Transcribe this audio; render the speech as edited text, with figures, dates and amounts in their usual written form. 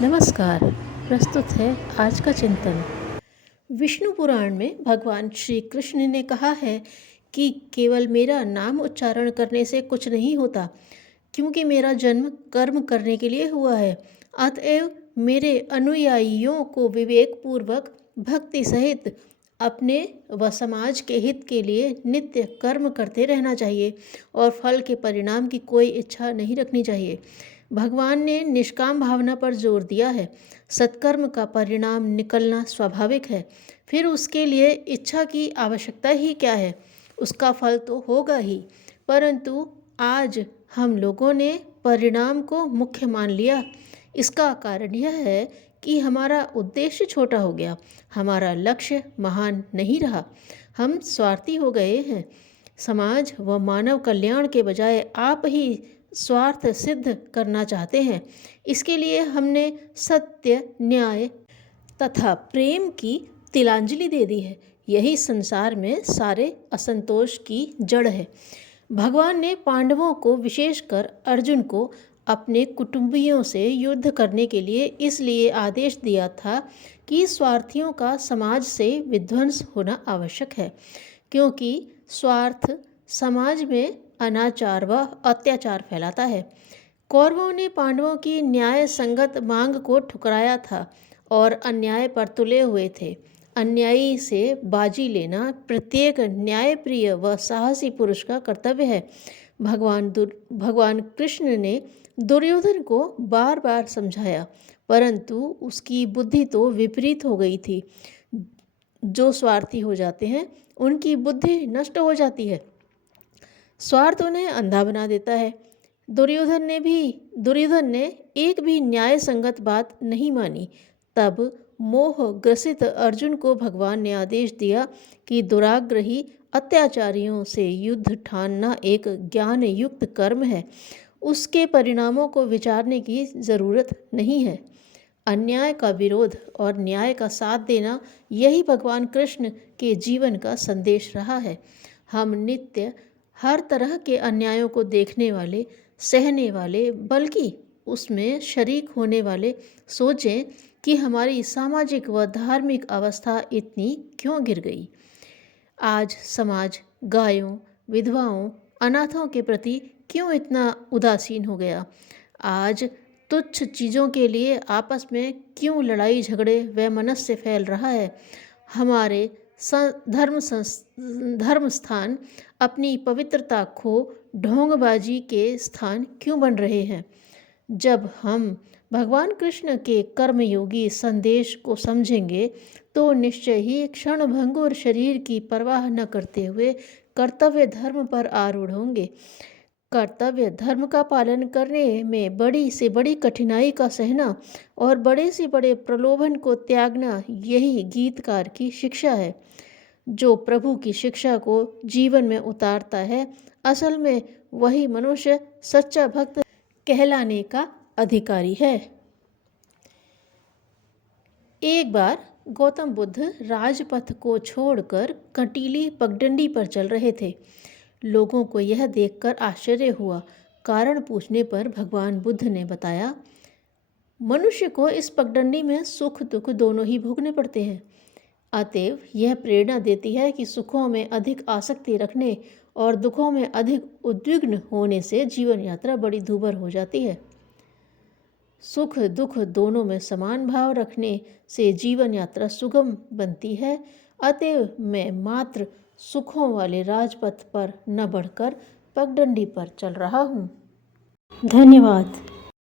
नमस्कार। प्रस्तुत है आज का चिंतन। विष्णु पुराण में भगवान श्री कृष्ण ने कहा है कि केवल मेरा नाम उच्चारण करने से कुछ नहीं होता, क्योंकि मेरा जन्म कर्म करने के लिए हुआ है। अतएव मेरे अनुयायियों को विवेकपूर्वक भक्ति सहित अपने व समाज के हित के लिए नित्य कर्म करते रहना चाहिए और फल के परिणाम की कोई इच्छा नहीं रखनी चाहिए। भगवान ने निष्काम भावना पर जोर दिया है। सत्कर्म का परिणाम निकलना स्वाभाविक है, फिर उसके लिए इच्छा की आवश्यकता ही क्या है। उसका फल तो होगा ही, परंतु आज हम लोगों ने परिणाम को मुख्य मान लिया। इसका कारण यह है कि हमारा उद्देश्य छोटा हो गया, हमारा लक्ष्य महान नहीं रहा। हम स्वार्थी हो गए हैं। समाज व मानव कल्याण के बजाय आप ही स्वार्थ सिद्ध करना चाहते हैं। इसके लिए हमने सत्य, न्याय तथा प्रेम की तिलांजलि दे दी है। यही संसार में सारे असंतोष की जड़ है। भगवान ने पांडवों को, विशेषकर अर्जुन को, अपने कुटुंबियों से युद्ध करने के लिए इसलिए आदेश दिया था कि स्वार्थियों का समाज से विध्वंस होना आवश्यक है, क्योंकि स्वार्थ समाज में अनाचार व अत्याचार फैलाता है। कौरवों ने पांडवों की न्याय संगत मांग को ठुकराया था और अन्याय पर तुले हुए थे। अन्यायी से बाजी लेना प्रत्येक न्यायप्रिय व साहसी पुरुष का कर्तव्य है। भगवान कृष्ण ने दुर्योधन को बार बार समझाया, परंतु उसकी बुद्धि तो विपरीत हो गई थी। जो स्वार्थी हो जाते हैं उनकी बुद्धि नष्ट हो जाती है। स्वार्थ उन्हें अंधा बना देता है। दुर्योधन ने एक भी न्याय संगत बात नहीं मानी। तब मोह ग्रसित अर्जुन को भगवान ने आदेश दिया कि दुराग्रही अत्याचारियों से युद्ध ठानना एक ज्ञान युक्त कर्म है। उसके परिणामों को विचारने की जरूरत नहीं है। अन्याय का विरोध और न्याय का साथ देना, यही भगवान कृष्ण के जीवन का संदेश रहा है। हम नित्य हर तरह के अन्यायों को देखने वाले, सहने वाले, बल्कि उसमें शरीक होने वाले सोचें कि हमारी सामाजिक व धार्मिक अवस्था इतनी क्यों गिर गई। आज समाज गायों, विधवाओं, अनाथों के प्रति क्यों इतना उदासीन हो गया। आज तुच्छ चीज़ों के लिए आपस में क्यों लड़ाई झगड़े व मनस्य फैल रहा है। हमारे धर्म स्थान अपनी पवित्रता खो ढोंगबाजी के स्थान क्यों बन रहे हैं। जब हम भगवान कृष्ण के कर्मयोगी संदेश को समझेंगे तो निश्चय ही क्षणभंगुर शरीर की परवाह न करते हुए कर्तव्य धर्म पर आरूढ़ होंगे। कर्तव्य धर्म का पालन करने में बड़ी से बड़ी कठिनाई का सहना और बड़े से बड़े प्रलोभन को त्यागना, यही गीतकार की शिक्षा है। जो प्रभु की शिक्षा को जीवन में उतारता है, असल में वही मनुष्य सच्चा भक्त कहलाने का अधिकारी है। एक बार गौतम बुद्ध राजपथ को छोड़कर कंटीली पगडंडी पर चल रहे थे। लोगों को यह देखकर आश्चर्य हुआ। कारण पूछने पर भगवान बुद्ध ने बताया, मनुष्य को इस पगडंडी में सुख दुख दोनों ही भोगने पड़ते हैं। अतएव यह प्रेरणा देती है कि सुखों में अधिक आसक्ति रखने और दुखों में अधिक उद्विग्न होने से जीवन यात्रा बड़ी दूभर हो जाती है। सुख दुख दोनों में समान भाव रखने से जीवन यात्रा सुगम बनती है। अतएव मैं मात्र सुखों वाले राजपथ पर न बढ़कर पगडंडी पर चल रहा हूँ। धन्यवाद।